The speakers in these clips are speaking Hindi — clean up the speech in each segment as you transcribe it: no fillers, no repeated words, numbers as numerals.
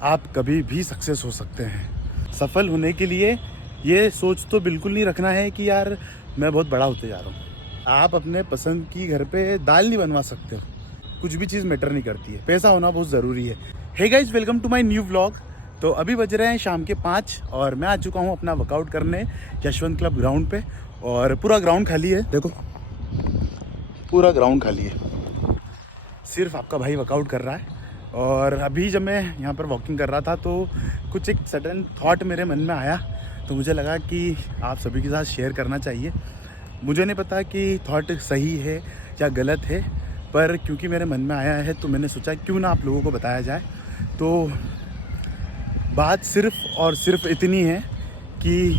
आप कभी भी सक्सेस हो सकते हैं। सफल होने के लिए ये सोच तो बिल्कुल नहीं रखना है कि यार मैं बहुत बड़ा होते जा रहा हूँ। आप अपने पसंद की घर पे दाल नहीं बनवा सकते हो। कुछ भी चीज़ मैटर नहीं करती है, पैसा होना बहुत ज़रूरी है। Hey guys, welcome to my new vlog. तो अभी बज रहे हैं शाम के 5 और मैं आ चुका हूँ अपना वर्कआउट करने यशवंत क्लब ग्राउंड पे। और पूरा ग्राउंड खाली है, देखो पूरा ग्राउंड खाली है, सिर्फ आपका भाई वर्कआउट कर रहा है। और अभी जब मैं यहाँ पर वॉकिंग कर रहा था तो कुछ एक सडन थॉट मेरे मन में आया, तो मुझे लगा कि आप सभी के साथ शेयर करना चाहिए। मुझे नहीं पता कि थॉट सही है या गलत है, पर क्योंकि मेरे मन में आया है तो मैंने सोचा क्यों ना आप लोगों को बताया जाए। तो बात सिर्फ और सिर्फ इतनी है कि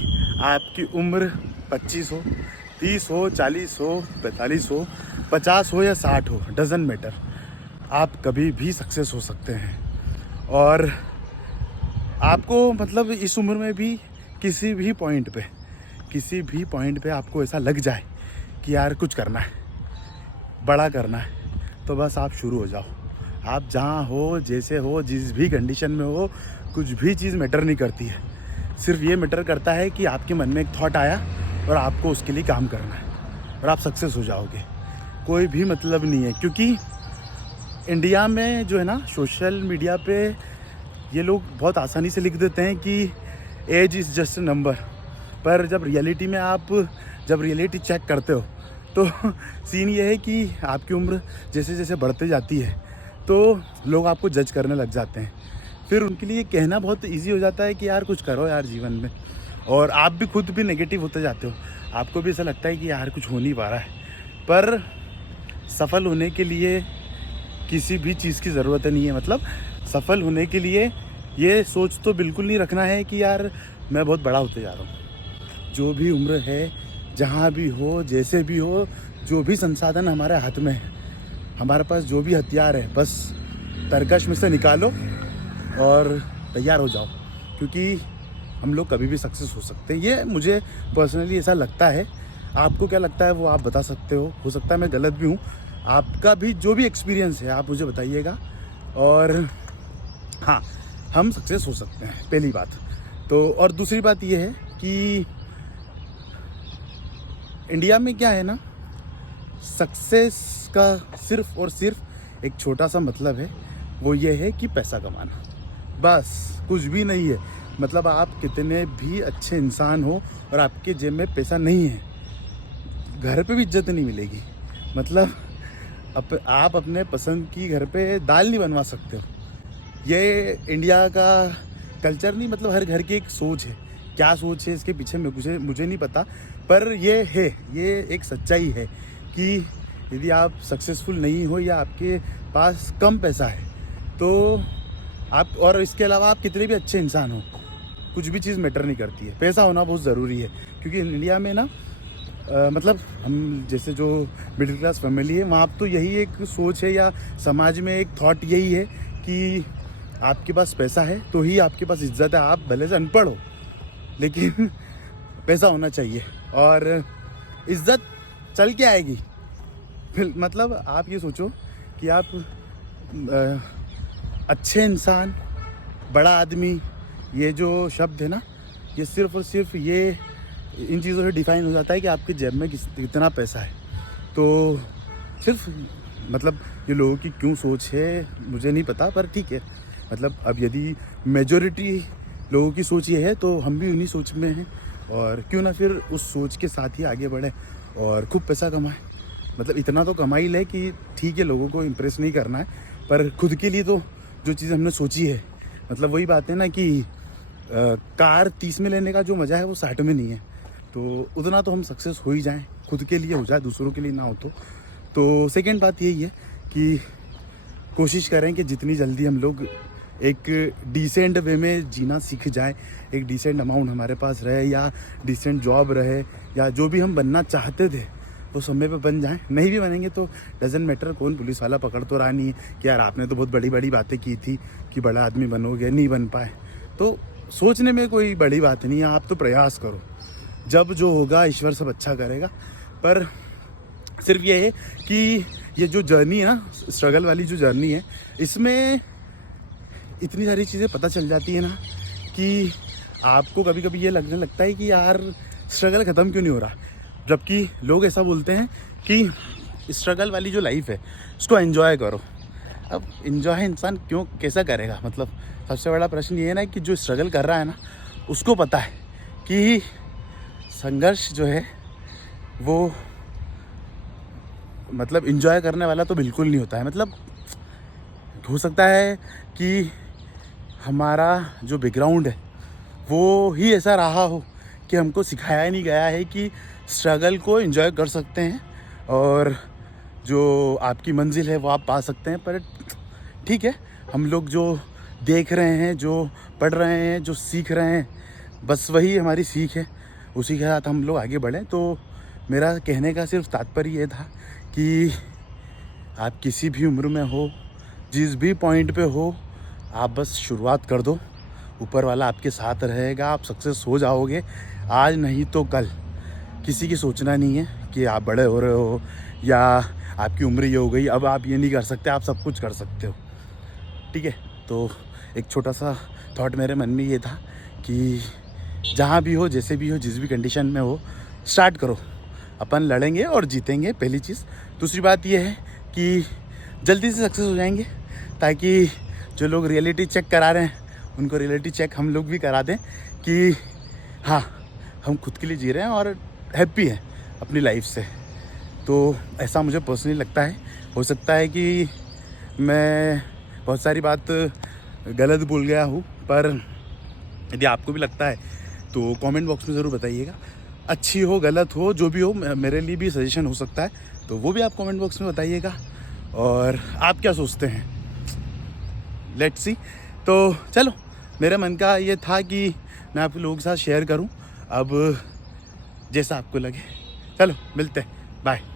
आपकी उम्र 25 हो, 30 हो, 40 हो, 45 हो, 50 हो या 60 हो, डजंट मैटर, आप कभी भी सक्सेस हो सकते हैं। और आपको मतलब इस उम्र में भी किसी भी पॉइंट पे आपको ऐसा लग जाए कि यार कुछ करना है, बड़ा करना है, तो बस आप शुरू हो जाओ। आप जहाँ हो, जैसे हो, जिस भी कंडीशन में हो, कुछ भी चीज़ मैटर नहीं करती है। सिर्फ ये मैटर करता है कि आपके मन में एक थॉट आया और आपको उसके लिए काम करना है और आप सक्सेस हो जाओगे। कोई भी मतलब नहीं है, क्योंकि इंडिया में जो है ना, सोशल मीडिया पे ये लोग बहुत आसानी से लिख देते हैं कि age is just a number. पर जब रियलिटी चेक करते हो तो सीन ये है कि आपकी उम्र जैसे जैसे बढ़ते जाती है तो लोग आपको जज करने लग जाते हैं। फिर उनके लिए कहना बहुत इजी हो जाता है कि यार कुछ करो यार जीवन में, और आप भी खुद भी नेगेटिव होते जाते हो। आपको भी ऐसा लगता है कि यार कुछ हो नहीं पा रहा है। पर सफल होने के लिए किसी भी चीज़ की ज़रूरत नहीं है। मतलब सफल होने के लिए ये सोच तो बिल्कुल नहीं रखना है कि यार मैं बहुत बड़ा होते जा रहा हूँ। जो भी उम्र है, जहाँ भी हो, जैसे भी हो, जो भी संसाधन हमारे हाथ में है, हमारे पास जो भी हथियार है, बस तरकश में से निकालो और तैयार हो जाओ, क्योंकि हम लोग कभी भी सक्सेस हो सकते हैं। ये मुझे पर्सनली ऐसा लगता है। आपको क्या लगता है वो आप बता सकते हो सकता है मैं गलत भी हूँ। आपका भी जो भी एक्सपीरियंस है आप मुझे बताइएगा। और हाँ, हम सक्सेस हो सकते हैं, पहली बात तो। और दूसरी बात ये है कि इंडिया में क्या है ना, सक्सेस का सिर्फ और सिर्फ एक छोटा सा मतलब है, वो ये है कि पैसा कमाना, बस कुछ भी नहीं है। मतलब आप कितने भी अच्छे इंसान हो और आपके जेब में पैसा नहीं है, घर पे भी इज्जत नहीं मिलेगी। मतलब आप अपने पसंद की घर पे दाल नहीं बनवा सकते हो। ये इंडिया का कल्चर नहीं, मतलब हर घर की एक सोच है। क्या सोच है इसके पीछे मुझे नहीं पता, पर ये है, ये एक सच्चाई है कि यदि आप सक्सेसफुल नहीं हो या आपके पास कम पैसा है तो आप, और इसके अलावा आप कितने भी अच्छे इंसान हो, कुछ भी चीज़ मैटर नहीं करती है। पैसा होना बहुत ज़रूरी है, क्योंकि इंडिया में ना मतलब हम जैसे जो मिडिल क्लास फैमिली है, वहाँ तो यही एक सोच है, या समाज में एक थॉट यही है कि आपके पास पैसा है तो ही आपके पास इज्जत है। आप भले से अनपढ़ हो लेकिन पैसा होना चाहिए, और इज्जत चल के आएगी। फिर मतलब आप ये सोचो कि आप अच्छे इंसान, बड़ा आदमी, ये जो शब्द है ना, ये सिर्फ और सिर्फ ये इन चीज़ों से डिफाइन हो जाता है कि आपके जेब में कितना पैसा है। तो सिर्फ मतलब ये लोगों की क्यों सोच है मुझे नहीं पता, पर ठीक है। मतलब अब यदि मेजॉरिटी लोगों की सोच ये है तो हम भी उन्हीं सोच में हैं, और क्यों ना फिर उस सोच के साथ ही आगे बढ़े और खूब पैसा कमाए। मतलब इतना तो कमा ही ले कि ठीक है, लोगों को इम्प्रेस नहीं करना है, पर खुद के लिए तो जो चीज़ हमने सोची है, मतलब वही बात है ना कि कार 30 में लेने का जो मज़ा है वो 60 में नहीं है। तो उतना तो हम सक्सेस हो ही जाएं, खुद के लिए हो जाए, दूसरों के लिए ना हो। तो सेकंड बात यही है कि कोशिश करें कि जितनी जल्दी हम लोग एक डिसेंट वे में जीना सीख जाएं, एक डिसेंट अमाउंट हमारे पास रहे, या डिसेंट जॉब रहे, या जो भी हम बनना चाहते थे वो समय पे बन जाएं। नहीं भी बनेंगे तो डजेंट मैटर, कौन पुलिस वाला पकड़ तो रहा नहीं है कि यार आपने तो बहुत बड़ी बड़ी बातें की थी कि बड़ा आदमी बनोगे, नहीं बन पाए। तो सोचने में कोई बड़ी बात नहीं है, आप तो प्रयास करो, जब जो होगा ईश्वर सब अच्छा करेगा। पर सिर्फ ये है कि ये जो जर्नी है ना, स्ट्रगल वाली जो जर्नी है, इसमें इतनी सारी चीज़ें पता चल जाती है ना कि आपको कभी कभी ये लगने लगता है कि यार स्ट्रगल ख़त्म क्यों नहीं हो रहा। जबकि लोग ऐसा बोलते हैं कि स्ट्रगल वाली जो लाइफ है उसको एंजॉय करो। अब एंजॉय इंसान क्यों कैसा करेगा? मतलब सबसे बड़ा प्रश्न ये है ना कि जो स्ट्रगल कर रहा है ना उसको पता है कि संघर्ष जो है वो मतलब एंजॉय करने वाला तो बिल्कुल नहीं होता है। मतलब हो सकता है कि हमारा जो बैकग्राउंड है वो ही ऐसा रहा हो कि हमको सिखाया नहीं गया है कि स्ट्रगल को एंजॉय कर सकते हैं और जो आपकी मंजिल है वो आप पा सकते हैं। पर ठीक है, हम लोग जो देख रहे हैं, जो पढ़ रहे हैं, जो सीख रहे हैं, बस वही हमारी सीख है, उसी के साथ हम लोग आगे बढ़ें। तो मेरा कहने का सिर्फ तात्पर्य ये था कि आप किसी भी उम्र में हो, जिस भी पॉइंट पे हो, आप बस शुरुआत कर दो। ऊपर वाला आपके साथ रहेगा, आप सक्सेस हो जाओगे आज नहीं तो कल। किसी की सोचना नहीं है कि आप बड़े हो रहे हो या आपकी उम्र ये हो गई, अब आप ये नहीं कर सकते, आप सब कुछ कर सकते हो। ठीक है, तो एक छोटा सा थॉट मेरे मन में ये था कि जहाँ भी हो, जैसे भी हो, जिस भी कंडीशन में हो, स्टार्ट करो। अपन लड़ेंगे और जीतेंगे, पहली चीज़। दूसरी बात ये है कि जल्दी से सक्सेस हो जाएंगे, ताकि जो लोग रियलिटी चेक करा रहे हैं उनको रियलिटी चेक हम लोग भी करा दें कि हाँ, हम खुद के लिए जी रहे हैं और हैप्पी हैं अपनी लाइफ से। तो ऐसा मुझे पर्सनली लगता है। हो सकता है कि मैं बहुत सारी बात गलत बोल गया हूँ, पर यदि आपको भी लगता है तो कमेंट बॉक्स में ज़रूर बताइएगा। अच्छी हो, गलत हो, जो भी हो, मेरे लिए भी सजेशन हो सकता है, तो वो भी आप कमेंट बॉक्स में बताइएगा। और आप क्या सोचते हैं, लेट्स सी। तो चलो, मेरे मन का ये था कि मैं आप लोगों के साथ शेयर करूं। अब जैसा आपको लगे, चलो मिलते हैं, बाय।